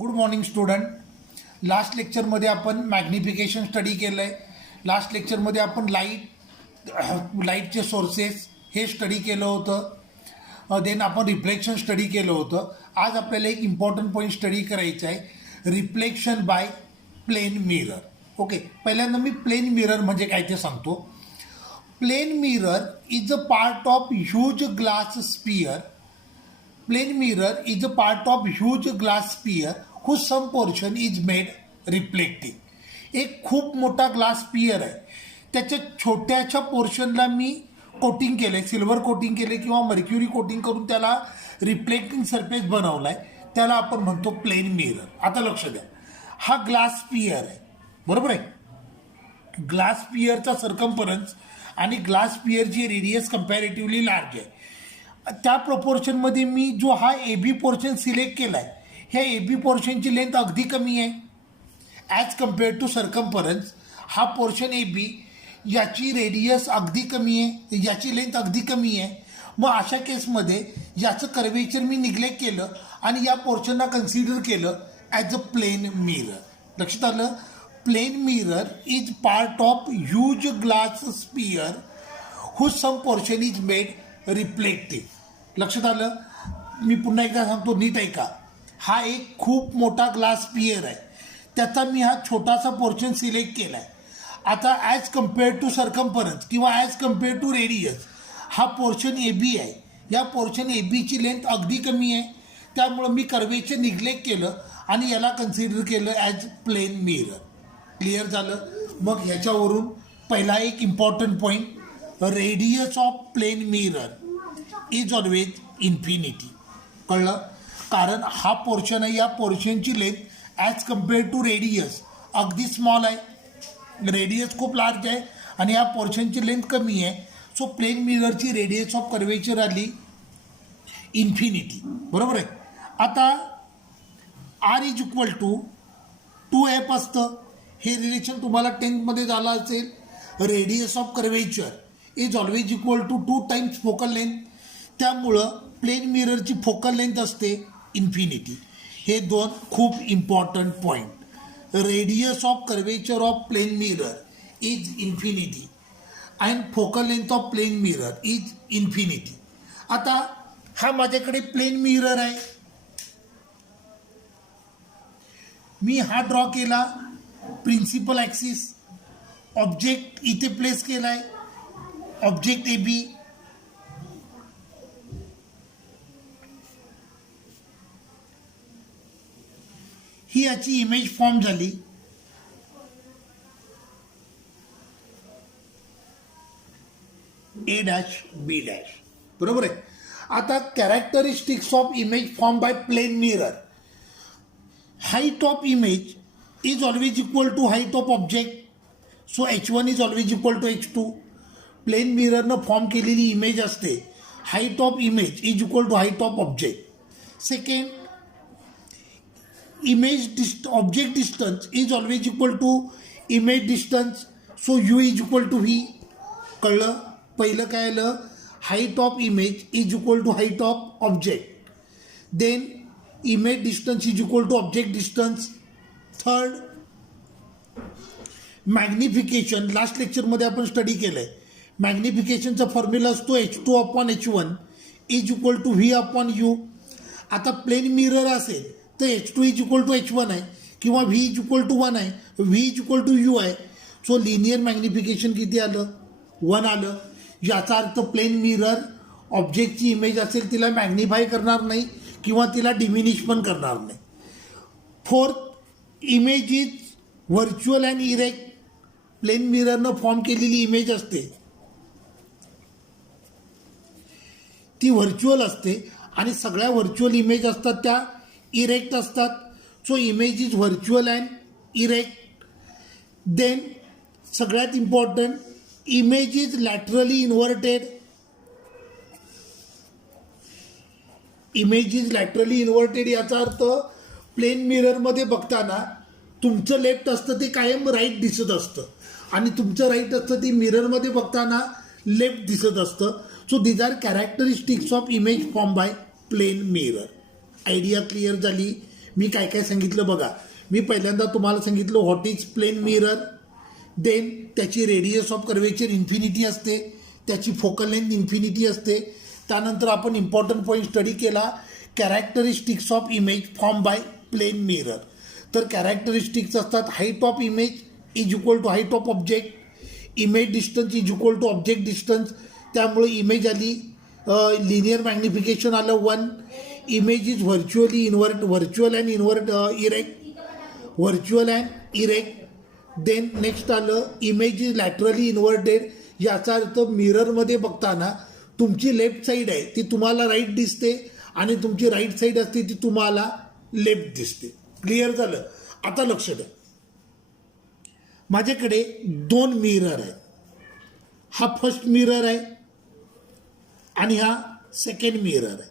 Good morning student. Last लेक्चरमध्ये आपण magnification study केलं आहे. लास्ट लेक्चरमध्ये आपण लाईटचे सोर्सेस हे स्टडी केलं होतं. देन आपण रिफ्लेक्शन स्टडी केलं होतं. आज आपल्याला एक इम्पॉर्टंट पॉईंट स्टडी करायचं आहे, reflection by plane mirror. Okay, पहिल्यांदा मी प्लेन मिरर म्हणजे काय ते सांगतो. Plane mirror is a part of huge glass sphere. Plane mirror is a part of huge glass sphere whose some portion is made reflecting. एक खूप मोठा glass sphere आहे, त्याच्या छोट्याच्या पोर्शनला मी कोटिंग केले, सिल्वर कोटिंग केले किंवा मर्क्युरी कोटिंग करून त्याला रिफ्लेक्टिंग सरफेस बनवलाय, त्याला आपण म्हणतो प्लेन मिरर. आता लक्ष द्या, हा ग्लास स्पियर आहे, बरोबर आहे. ग्लास स्पियरचा सर्कम्फरन्स आणि ग्लास स्पियरची रेडियस कंपॅरेटिव्हली लार्ज आहे. त्या प्रोपोर्शनमध्ये मी जो हा ए बी पोर्शन सिलेक्ट केला आहे, ह्या ए बी पोर्शनची लेंथ अगदी कमी आहे ॲज कम्पेअर टू सर्कम्फरन्स. हा पोर्शन ए बी याची रेडियस अगदी कमी आहे, याची लेंथ अगदी कमी आहे. मग अशा केसमध्ये याचं कर्वेचर मी निग्लेक्ट केलं आणि या पोर्शनला कन्सिडर केलं ॲज अ प्लेन मिरर. लक्षात आलं, plane mirror is part of huge glass sphere whose some portion is made reflective. लक्षात आलं. मी पुन्हा एकदा सांगतो, नीट ऐका. हा एक खूप मोठा ग्लास स्पियर आहे, त्याचा मी हा छोटासा पोर्शन सिलेक्ट केला आहे. आता ॲज कम्पेअर टू सर्कम्फरन्स किंवा ॲज कम्पेअर टू रेडियस हा पोर्शन ए बी आहे. या पोर्शन ए बीची लेंथ अगदी कमी आहे, त्यामुळं मी कर्वेचर निग्लेक्ट केलं आणि याला कन्सिडर केलं ॲज प्लेन मिरर. क्लिअर झालं. मग ह्याच्यावरून पहिला एक important point, radius of plane mirror is always infinity. कळलं, कारण हा पोर्शन आहे, या पोर्शनची length as compared to radius अगदी स्मॉल आहे, रेडियस खूप लार्ज आहे आणि या पोर्शनची लेंथ कमी आहे. सो प्लेन मिररची रेडियस ऑफ कर्वेचर आली इन्फिनिटी, बरोबर आहे. आता R is equal to 2f असतं. हे रिलेशन तुम्हाला 10th झालं असेल. Radius of curvature is always equal to 2 times focal length. त्यामुळं प्लेन मिररची फोकल लेंथ असते इन्फिनिटी. हे दोन खूप important point. Radius of curvature of plane mirror is infinity and focal length of plane mirror is infinity. आता हा माझ्याकडे plain mirror आहे, मी हा ड्रॉ केला, प्रिन्सिपल ॲक्सिस, ऑब्जेक्ट इथे प्लेस केला आहे, ऑब्जेक्ट ए बी. ही याची इमेज फॉर्म झाली. ए डॅश बी डॅश, बरोबर आहे. आता characteristics of image form by plane mirror. Height of image is always equal to height of object. So H1 is always equal to H2. Plane मिररनं form केलेली image असते, height of image is equal to height of object. Second, object distance is always equal to image distance. So U is equal to v. कळलं. पहिलं काय आलं, height of image is equal to height of object. Then image distance is equal to object distance. Third, magnification. Last लेक्चरमध्ये आपण study केलं आहे. मॅग्निफिकेशनचा formula असतो H2/H1 is equal to V upon U. आता प्लेन मिरर असेल तर H2 is equal to H1 आहे किंवा व्ही इज इक्वल टू 1 आहे, V is equal to U आहे. सो लिनियर मॅग्निफिकेशन किती आलं, 1 आलं. याचा अर्थ प्लेन मिरर ऑब्जेक्टची इमेज असेल तिला मॅग्निफाय करणार नाही किंवा तिला डिमिनिश पण करणार नाही. Fourth, image is virtual and erect. Plane मिररनं फॉर्म केलेली इमेज असते ती व्हर्च्युअल असते आणि सगळ्या व्हर्च्युअल इमेज असतात त्या इरेक्ट असतात. So image is virtual and erect. Then सगळ्यात important, image is laterally inverted. Image is laterally inverted याचा अर्थ प्लेन मिररमध्ये बघताना तुमचं लेफ्ट असतं ते कायम राईट दिसत असतं आणि तुमचं राईट असतं ते मिररमध्ये बघताना लेफ्ट दिसत असतं. So these are characteristics of image form by plane mirror. Idea clear झाली. मी काय काय सांगितलं बघा. मी पहिल्यांदा तुम्हाला सांगितलं what is plane mirror, then त्याची रेडियस ऑफ कर्वेचर इन्फिनिटी असते, त्याची फोकल लेंथ इन्फिनिटी असते. त्यानंतर आपण इम्पॉर्टंट पॉईंट स्टडी केला, characteristics of image form by plane mirror. तर कॅरेक्टरिस्टिक्स असतात height of image is equal to height of object, image distance is equal to object distance. त्यामुळे image आली, linear magnification आलं 1, image is virtually virtual and erect. Then next आलं image is laterally inverted. याचा अर्थ मिररमध्ये बघताना तुमची left side आहे ती तुम्हाला राईट दिसते आणि तुमची राईट साईड असते ती तुम्हाला लेफ्ट दिसते. क्लिअर झालं. आता लक्ष द्या, माझ्याकडे 2 मिरर आहे. हा फर्स्ट मिरर आहे आणि हा सेकंड मिरर आहे.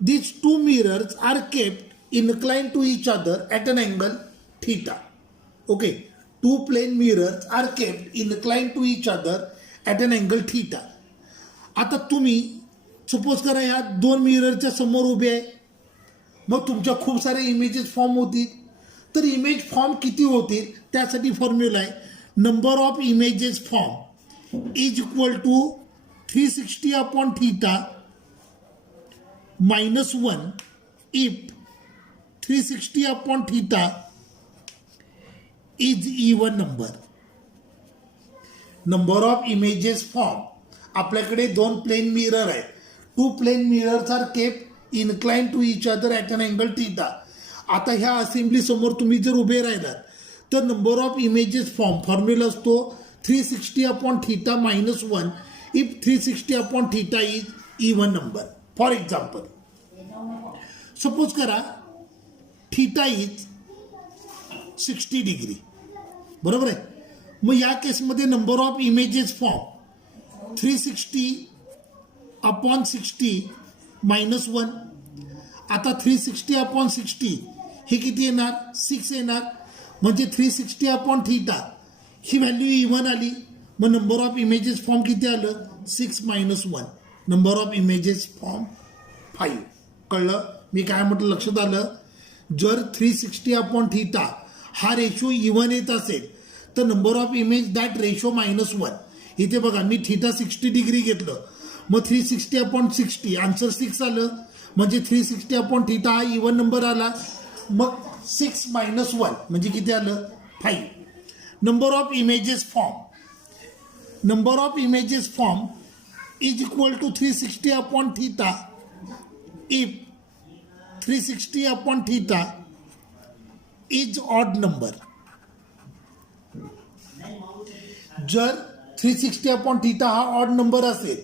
These 2 mirrors are kept inclined to each other at an angle theta. Okay, 2 plane mirrors are kept inclined to each other at an angle theta. आता तुम्ही सपोज करा ह्या 2 मिररच्या समोर उभे आहे, मग तुमच्या खूप सारे इमेजेस फॉर्म होतील. तर इमेज फॉर्म किती होतील त्यासाठी फॉर्म्युला आहे, number of images form is equal to 360 upon theta -1 if 360 upon theta is even number. Number of images form. आपल्याकडे 2 प्लेन मिरर आहे. 2 plane mirrors are kept incline to each other at an angle theta. आता ह्या assembly समोर तुम्ही जर उभे राहिलात तर नंबर ऑफ इमेजेस फॉर्म्युला असतो 360 upon theta -1 if 360 upon theta is even number. For example, suppose करा थीटा इज 60 डिग्री, बरोबर आहे. मग या केसमध्ये number of images form 360 upon 60 -1. आता 360 अपॉन 60 हे किती येणार, 6 येणार. म्हणजे 360 अपॉन थीटा ही व्हॅल्यू इव्हन आली. मग नंबर ऑफ इमेजेस फॉर्म किती आलं, 6 -1. Number of images form 5. कळलं मी काय म्हटलं, लक्षात आलं. जर 360 अपॉन थीटा हा रेशो इव्हन येत असेल तर number of image that ratio -1. इथे बघा मी थीटा 60 डिग्री घेतलं, मग 360 अपॉन 60 आन्सर 6 आलं. म्हणजे 360 अपॉन थीटा हा इव्हन नंबर आला. मग 6 -1 म्हणजे किती आलं, 5. Number of images form is equal to 360 upon theta if 360 upon theta is odd number. जर 360 upon theta हा ऑड नंबर असेल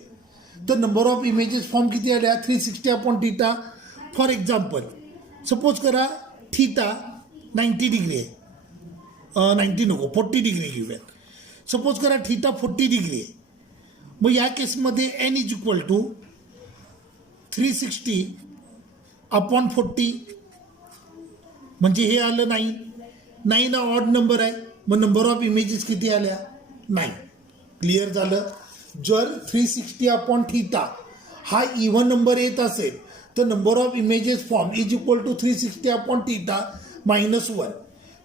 तर नंबर ऑफ इमेजेस फॉर्म किती आल्या, 360 upon theta. For example, suppose करा थीटा 90 डिग्री आहे, 90 नको 40 डिग्री घेऊया. सपोज करा थीटा 40 डिग्री आहे. मग या केसमध्ये n is equal to 360 upon 40 म्हणजे हे आलं 9 हा ऑड नंबर आहे. मग नंबर ऑफ इमेजेस किती आल्या, 9. क्लिअर झालं. जर 360 अपॉन थीटा हा इव्हन नंबर येत असेल तर number of images form is equal to 360 upon theta -1.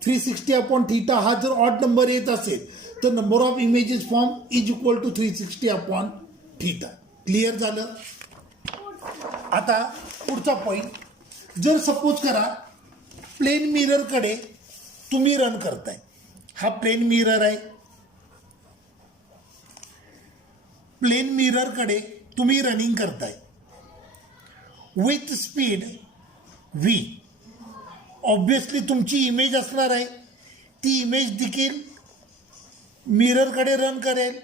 360 upon theta हा जर ऑड नंबर येत असेल तर number of images form is equal to 360 upon theta. Clear झालं. आता पुढचा पॉईंट, जर सपोज करा प्लेन मिररकडे तुम्ही रन करताय, हा प्लेन मिरर आहे, प्लेन मिररकडे तुम्ही रनिंग करताय विथ स्पीड v. ऑब्विसली तुमची इमेज असणार आहे, ती इमेज देखील मिररकडे रन करेल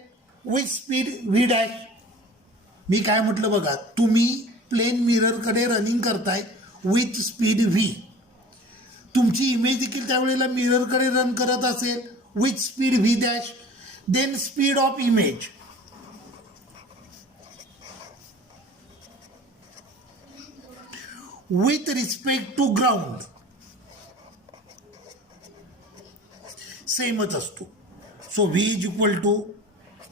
विथ स्पीड v'. मी काय म्हटलं बघा, तुम्ही प्लेन मिररकडे रनिंग करताय विथ स्पीड v. तुमची इमेज देखील त्यावेळेला मिररकडे रन करत असेल with speed v'. Then speed of image with respect to ground सेमच असतो. So v is equal to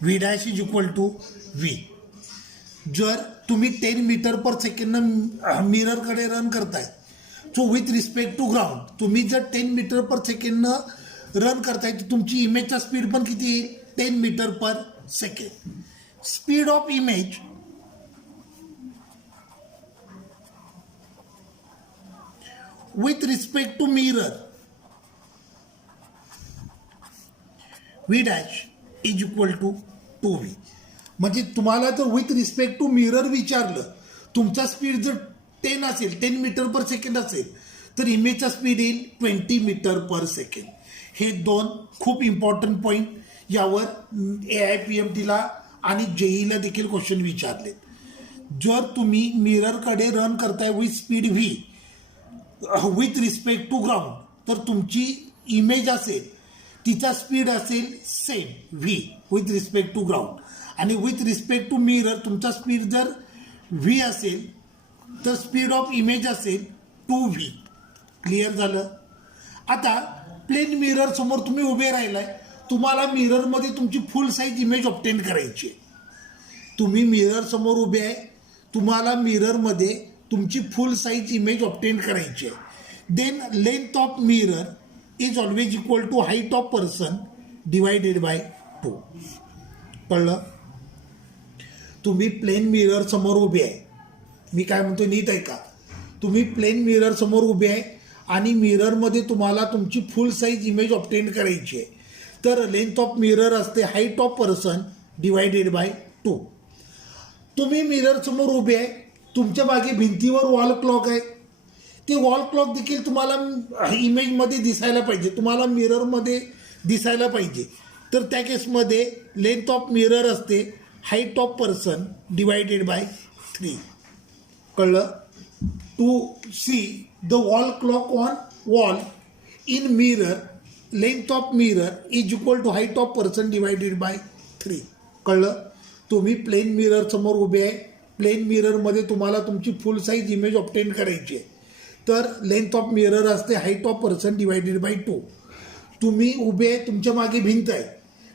v' is equal to v. जर तुम्ही 10 मीटर पर सेकंड मिररकडे रन करताय so with respect to ground तुम्ही जर 10 मीटर पर सेकंडनं run करताय तर तुमची इमेजचा स्पीड पण किती येईल 10 metre per second. Speed of image with respect to mirror v dash is equal to 2v. म्हणजे तुम्हाला जर विथ रिस्पेक्ट टू मिरर विचारलं तुमचा स्पीड जर 10 असेल 10 मीटर पर सेकंड असेल तर इमेजचा स्पीड येईल 20 मीटर पर सेकंड. हे दोन खूप इम्पॉर्टंट पॉईंट यावर AIPMTला आणि JEEला देखील क्वेश्चन विचारले. जर तुम्ही मिररकडे रन करताय with speed v with respect to ground तर तुमची इमेज असेल तिचा स्पीड असेल same V with respect to ground आणि विथ रिस्पेक्ट टू मिरर तुमचा स्पीड जर व्ही असेल तर स्पीड ऑफ इमेज असेल 2v. क्लिअर झालं. आता प्लेन मिरर समोर तुम्ही उभे राहिलाय तुम्हाला मिररमध्ये तुमची फुल साईज इमेज ऑब्टेन करायची आहे. तुम्ही मिरर समोर उभे आहे तुम्हाला मिररमध्ये तुमची फुल साईज इमेज ऑब्टेन करायची आहे. Then length of mirror is always equal to height of person divided by 2. कळलं. तुम्ही प्लेन मिरर समोर उभे आहे मी काय म्हणतो नीट आहे का. तुम्ही प्लेन मिरर समोर उभे आहे आणि मिररमध्ये तुम्हाला तुमची फुल साईज इमेज ऑब्टेन करायची आहे तर लेंथ ऑफ मिरर असते height of person divided by 2. तुम्ही मिरर समोर उभे आहे तुमच्या मागे भिंतीवर वॉल क्लॉक आहे ते वॉल क्लॉक देखील तुम्हाला इमेजमध्ये दिसायला पाहिजे तुम्हाला मिररमध्ये दिसायला पाहिजे तर त्या केसमध्ये लेंथ ऑफ मिरर असते height of person divided by 3. कळलं. To see the wall clock on wall in mirror length of mirror is equal to height of person divided by 3. कळलं. तुम्ही प्लेन मिरर समोर उभे आहे प्लेन मिररमध्ये तुम्हाला तुमची फुल size image obtain करायची आहे तर लेंथ ऑफ मिरर असते height of person divided by 2. तुम्ही उभे तुमच्या मागे भिंत आहे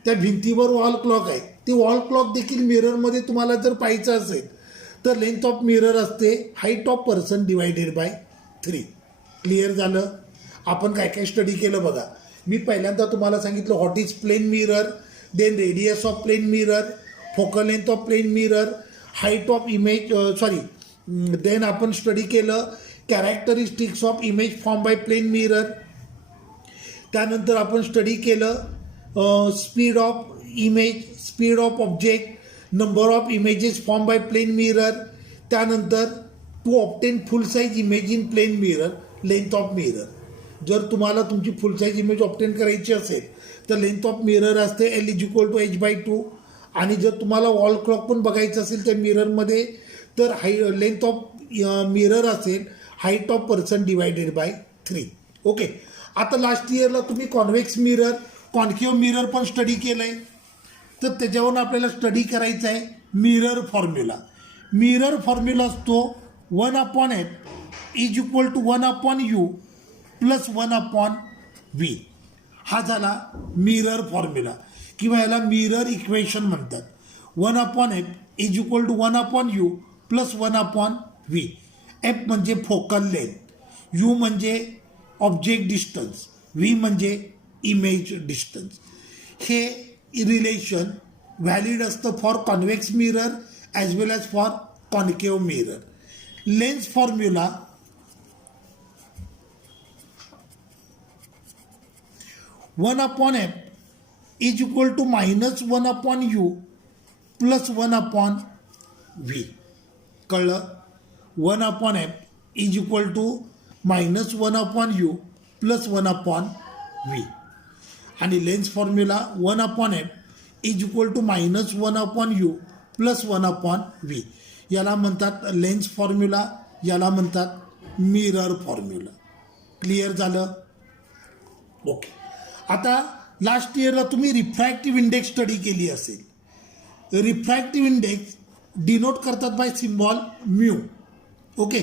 त्या भिंतीवर वॉल क्लॉक आहे ते वॉल क्लॉक देखील मिररमध्ये तुम्हाला जर पाहायचं असेल तर लेंथ ऑफ मिरर असते height of person divided by 3. Clear झालं. आपण काय काय स्टडी केलं बघा. मी पहिल्यांदा तुम्हाला सांगितलं what is plane mirror then radius of plane mirror focal length of plane mirror height of image then आपण स्टडी केलं characteristics of image form by plane mirror. त्यानंतर आपण स्टडी केलं speed of image speed of object number of images form by plane mirror. त्यानंतर to obtain full size image in plane mirror length of mirror. जर तुम्हाला तुमची फुल size image obtain करायची असेल तर लेंथ ऑफ मिरर असते L is equal to h/2 आणि जर तुम्हाला वॉल क्लॉक पण बघायचं असेल त्या मिररमध्ये तर लेंथ ऑफ मिरर असेल height of person divided by 3. Okay. आता लास्ट इयरला तुम्ही कॉन्व्हेक्स मिरर कॉन्केव्ह मिरर पण स्टडी केलं आहे तर त्याच्यावरून आपल्याला स्टडी करायचं आहे मिरर फॉर्म्युला. मिरर फॉर्म्युला असतो 1/f is equal to 1/u plus 1/v. हा झाला मिरर फॉर्म्युला किंवा याला मिरर इक्वेशन म्हणतात. 1/f is equal to 1/u plus 1/v. F म्हणजे फोकल लेंथ यू म्हणजे ऑब्जेक्ट डिस्टन्स व्ही म्हणजे इमेज डिस्टन्स. हे रिलेशन व्हॅलिड असतं for convex mirror as well as for concave mirror. Lens formula 1/f is equal to -1/u plus 1/v. कळलं. 1/f is equal to -1/u plus 1/v. आणि lens formula 1/f is equal to -1/u plus 1/v. याला म्हणतात lens formula याला म्हणतात mirror formula. Clear झालं. Okay. आता last इयरला तुम्ही रिफ्रॅक्टिव्ह इंडेक्स स्टडी केली असेल. रिफ्रॅक्टिव्ह इंडेक्स डिनोट करतात by symbol mu. Okay.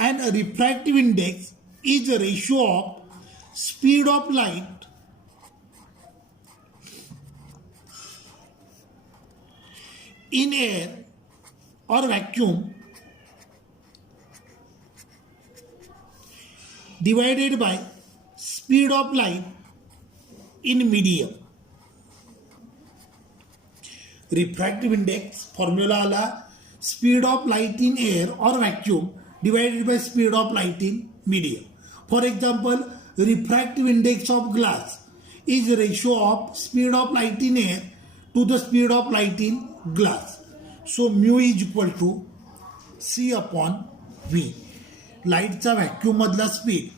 And refractive index is a ratio of speed of light in air or vacuum divided by speed of light in medium. Refractive index formula आला speed of light in air or vacuum divided by speed of light in medium. For example, refractive index of glass is ratio of speed of light in air to the speed of light in glass. So mu is equal to C upon V. लाईटचा व्हॅक्यूममधला speed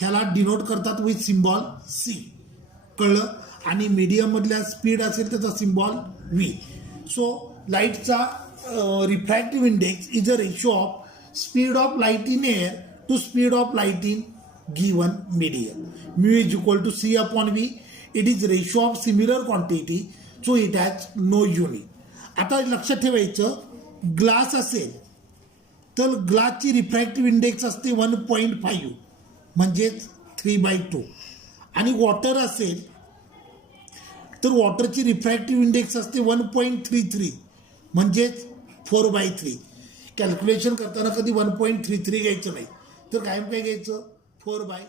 ह्याला denote करतात with symbol C, कळलं. आणि मीडियममधल्या speed असेल त्याचा symbol V. So लाईटचा refractive index is a ratio of speed of light in air to speed of light in given medium. Mu is equal to C upon V. It is ratio of similar quantity, so it has no unit. आता लक्षात ठेवायचं, glass असेल तर ग्लासची refractive index असते 1.5 म्हणजेच 3/2. आणि water असेल तर वॉटरची रिफ्रॅक्टिव्ह इंडेक्स असते 1.33 म्हणजेच 4/3. कॅल्क्युलेशन करताना कधी 1.33 घ्यायचं नाही, तर कायम काय घ्यायचं 4/3.